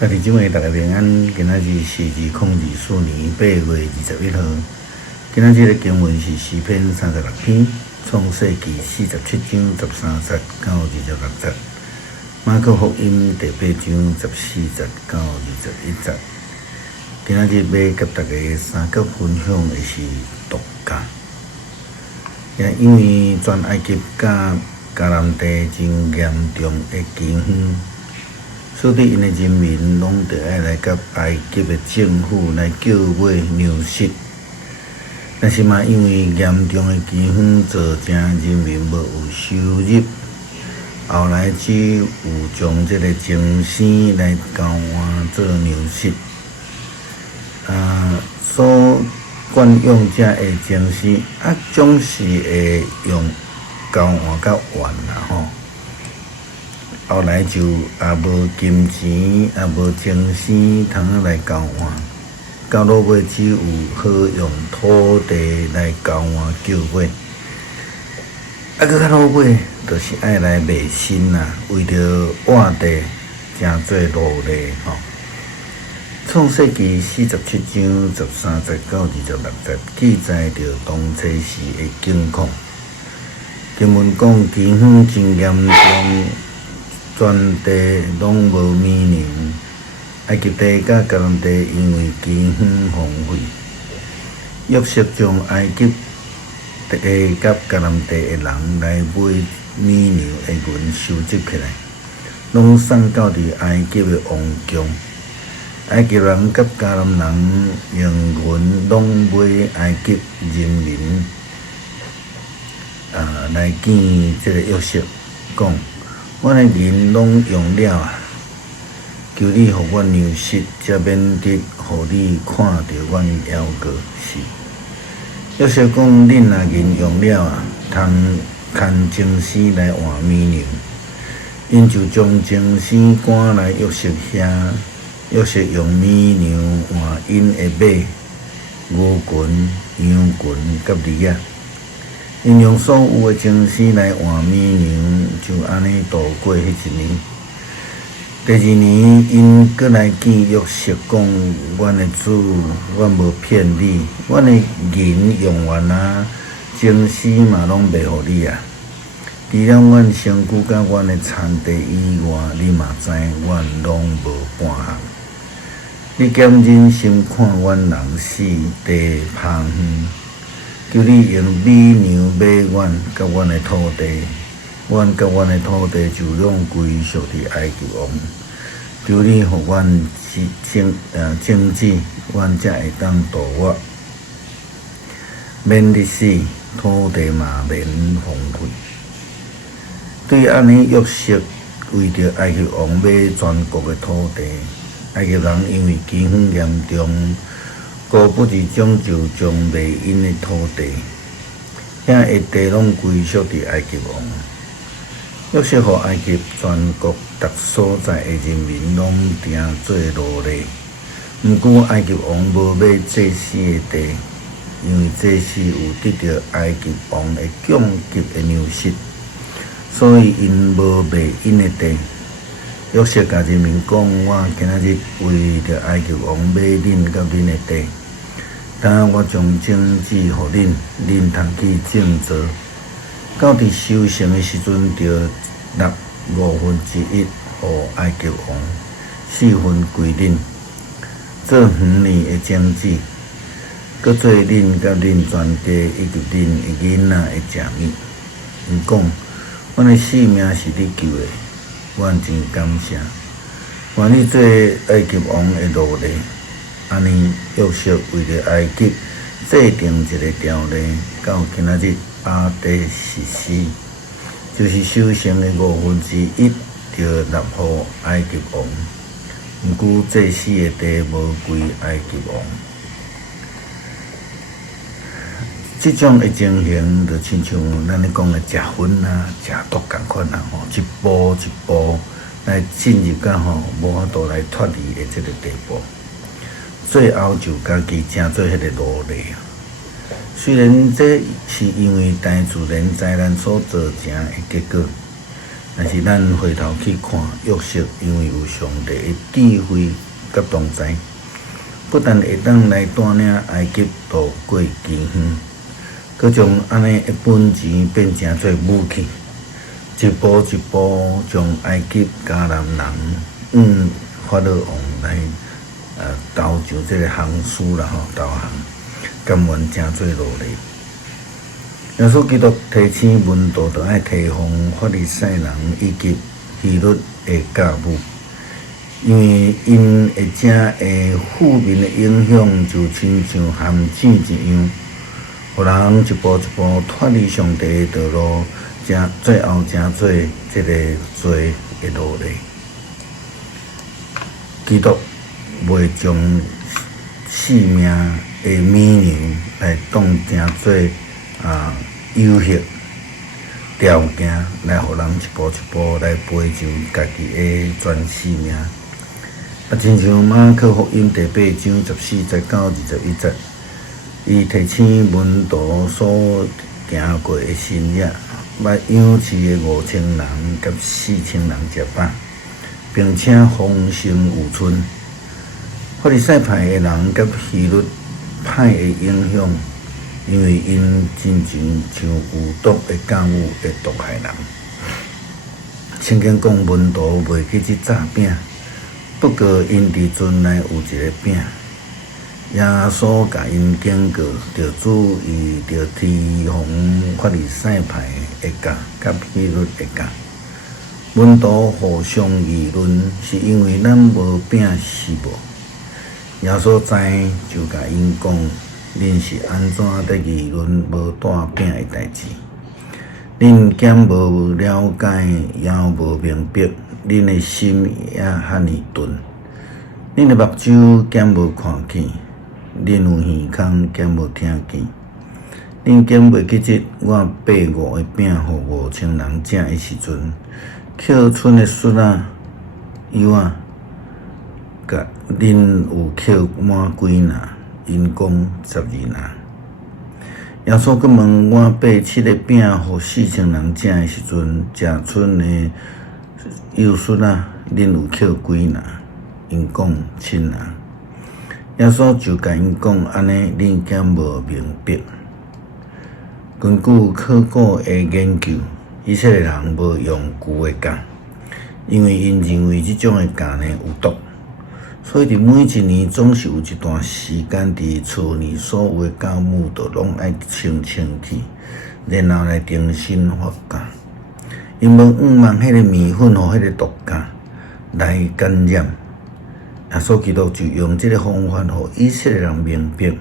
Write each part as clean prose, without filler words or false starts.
家己姊妹大家平安，今仔日是2024年8月21号。今仔日的经文是诗篇36篇，创世纪47章13节到26节，马可福音第8章14节到21节。今仔日要甲大家三角分享的是毒驾。也因为全埃及甲迦南地真严重的饥荒。所以，因的人民拢得爱来甲埃及的政府来叫买粮食，但是嘛，因为严重的饥荒造成人民无有收入，后来只有将这个精生来交换做粮食，所惯用这的精生总是会用交换较完啦吼。后来就也无金钱，也无精神通来交换，到落尾只有好用土地来交换叫买。搁较落尾，就是爱来卖身啦，为着换地，真做努力吼。创世纪47章13节到26节记载着当初时的境况。经文讲饥荒真严重。全地拢无米粮，埃及地甲迦南地因为饥荒荒废。约瑟将埃及地甲迦南地的人来买米粮的银收集起来，拢送到伫埃及的王宫。埃及人甲迦南人用银拢买埃及人民，来见这个约瑟讲。阮的银拢用了啊！求你互阮粮食，才免得互你看到阮夭过死。约瑟讲：恁若银用了啊，通牵精生来换米粮。因就将精生赶来约瑟遐，约瑟用米粮换因的马、牛群、羊群甲驴仔。因用所有的精生来换米粮，就安尼度过迄一年。第二年，因搁来见约瑟讲：阮的主，阮无骗你，阮的银用完啊，精生嘛拢袂互你啊。除了阮身躯甲阮的田地以外，你嘛知阮拢无半项。你减忍心看阮人死地芳远。求你用米粮买阮甲阮的土地，阮甲阮的土地就拢归属伫埃及王。求你互阮经济，阮才会当度活，免你死，土地嘛免荒废。对安尼约瑟为着埃及王买全国的土地，埃及人因为饥荒严重。故不至终就将卖因的土地，遐一地拢归属伫埃及王。约瑟互埃及全国各所在的人民拢定做奴隶。毋过埃及王无买祭司的地，因为祭司有得到埃及王的降级的粮食，所以因无卖因的地。约瑟甲人民讲：我今仔日为着埃及王买恁甲恁的地。当我将种子互恁，恁通去种植。到伫收成的时阵，就纳1/5互埃及王，4分归恁。这5年的种子，搁做恁甲恁全家以及恁的囡仔的食物。伊讲：阮的性命是你救的，阮真感谢。愿你做埃及王的奴隶。安尼，约瑟为着埃及制定一个条例，到今仔日把地实施，就是收成的1/5就纳互埃及王。毋过祭司的地无归埃及王。即种的情形，就亲像咱咧讲的食薰啊、食毒共款啊，一步一步来进入到无法度来脱离的这个地步。最后就家己成做迄个奴隶啊！虽然这是因为大自然灾难所造成的结果，但是咱回头去看约瑟，因为有上帝的智慧甲同在，不但会当来带领埃及渡过艰险，佮将安尼一本钱变成做武器，一步一步将埃及迦南人法老王来投上这个航书啦投降，甘愿真做奴隶。耶稣基督提醒门徒，着爱提防法利赛人以及希律的教母，因为因会正会负面的影响，就亲像陷阱一样，互人一步一步脱离上帝的道路，最后真做这个罪的奴隶。基督袂将性命的美牛来当成做游戏条件，来互人一步一步来陪上家己的全性命。亲像马可福音第8章14-21节，伊提醒门徒所行过的新约，捌养饲的5000人甲4000人食饱，并且丰盛有春。法利赛派的人甲希律派的影响，因为因真正像有毒的酵母会毒害人。圣经讲门徒袂记即炸饼，不过因伫船内有一个饼。耶稣甲因警告，着注意着提防法利赛派的教甲希律的教。门徒互相议论，是因为咱无饼是无。耶稣知就甲因讲。恁是安怎在议论无带饼的代志？恁减无了解，也无明白，恁的心也遐尼钝。恁的目睭减无看见，恁有耳孔减无听见。恁减袂记得我85的饼互5000人食的时阵，扣剩的笋柚甲恁有扣满几若？因讲12若。耶稣阁问我87个饼互4000人食的时阵，食剩的柚笋恁有扣几若？因讲7若。耶稣就甲因讲，安尼恁减无明白。根据考古的研究，以色列人无用旧的教，因为因认为即种的教有毒。所以，伫每一年总是有一段时间，伫厝里所有的酵母都拢爱清去，然后来重新发酵。因无望迄个面粉互迄个毒酵来感染。耶稣基督就用这个方法，互以色列人明白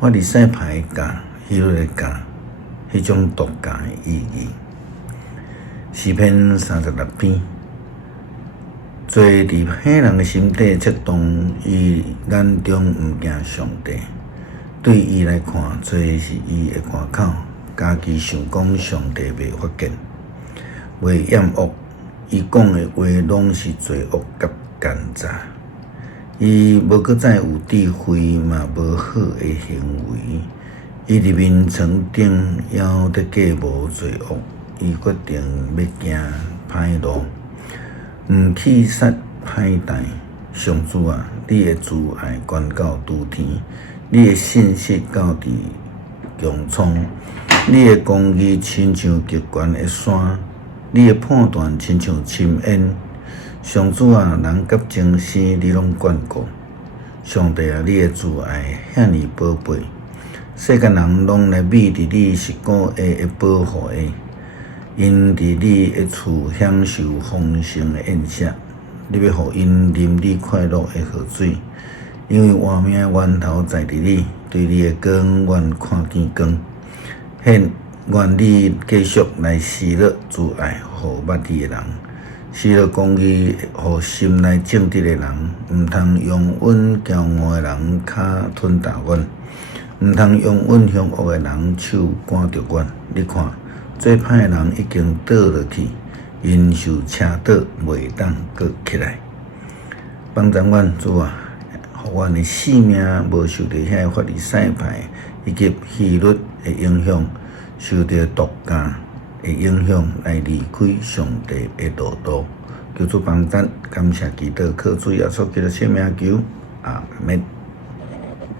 法利赛派的教、希律的教迄种毒酵的意义。诗篇36篇。做伫迄人的心底切动，伊眼中毋惊上帝。对伊来看，做是伊的关口。家己想讲上帝袂发现，袂厌恶。伊讲的话拢是罪恶甲奸诈。伊无搁再有智慧，嘛无好的行为。伊伫面床顶还得计无罪恶。伊决定要行歹路。毋去杀歹代，上主啊！你的慈爱悬到诸天，你的信息到伫穹苍，你的公义亲像极悬的山，你的判断亲像深渊。上主啊，人甲精生你拢眷顾。上帝啊，你的慈爱遐尼宝贝，世间人拢来美伫你是顾下的保护的。因伫你的厝享受丰盛的宴食，你要互因啉你快乐的河水，因为活命源头在伫你，对你的光愿看见光。愿你继续来施乐慈爱，互捌你的人，施乐公义，互心内正直的人，毋通用阮骄傲的人骹吞踏阮，毋通用阮凶恶的人手赶着阮。你看。做歹的人已经倒落去，因受车倒，袂当阁起来。帮助阮主啊，互阮的性命无受到遐法利赛派以及希律的影响，受到毒驾，会影响来离开上帝的道路。求主帮助，感谢祈祷，靠主耶稣基督圣名求，阿门。